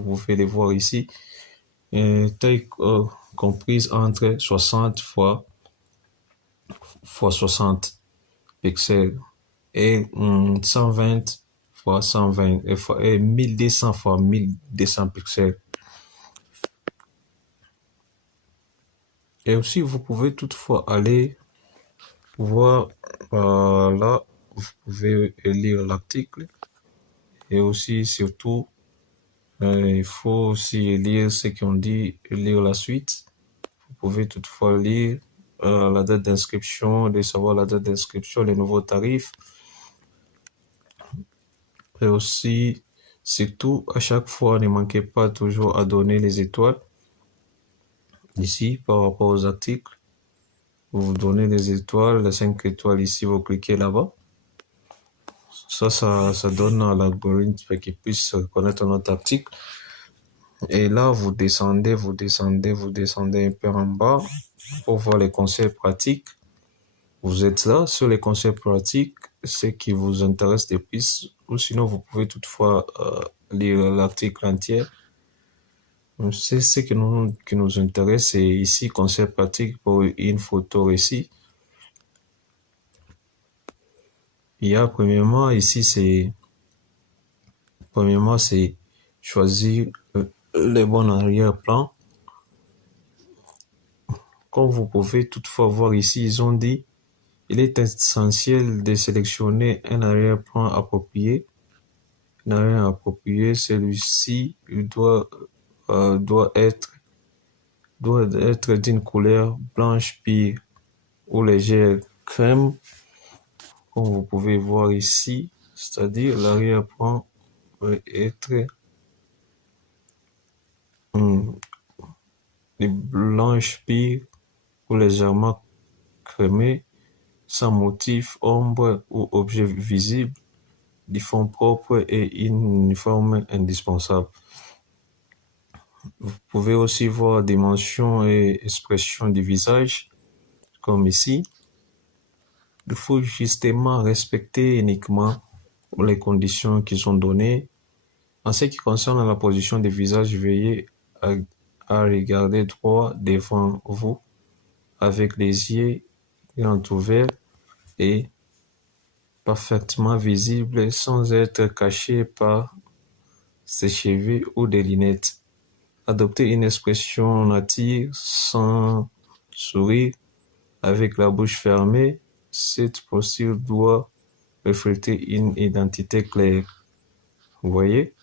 vous pouvez les voir ici. Taille comprise entre 60 fois 60 pixels et 120 fois 120 et 1200 fois 1200 pixels. Et aussi, vous pouvez toutefois aller voir là, vous pouvez lire l'article. Et aussi, surtout, il faut aussi lire ce qu'on dit, lire la suite. Vous pouvez toutefois lire la date d'inscription, de savoir la date d'inscription, les nouveaux tarifs. Et aussi, surtout, à chaque fois, ne manquez pas toujours à donner les étoiles. Ici, par rapport aux articles, vous donnez les étoiles, les 5 étoiles ici, vous cliquez là-bas. Ça donne à l'algorithme qui puisse reconnaître notre article. Et là, vous descendez un peu en bas pour voir les conseils pratiques. Vous êtes là sur les conseils pratiques, ce qui vous intéresse le plus, ou sinon vous pouvez toutefois lire l'article entier. C'est ce qui nous intéresse, c'est ici conseils pratiques pour une photo ici. Il y a premièrement ici c'est choisir le bon arrière-plan. Comme vous pouvez toutefois voir ici, ils ont dit il est essentiel de sélectionner un arrière-plan approprié. Un arrière approprié, celui-ci doit être d'une couleur blanche pire ou légère crème, comme vous pouvez voir ici, c'est-à-dire l'arrière-plan peut être blanche pire ou légèrement crémée, sans motif, ombre ou objet visible, du fond propre et uniforme indispensable. Vous pouvez aussi voir dimension et expression du visage, comme ici. Il faut justement respecter uniquement les conditions qui sont données. En ce qui concerne la position du visage, veillez à regarder droit devant vous avec les yeux grands ouverts et parfaitement visibles sans être cachés par ses cheveux ou des lunettes. Adoptez une expression nature sans sourire avec la bouche fermée. Cette posture doit refléter une identité claire. Vous voyez?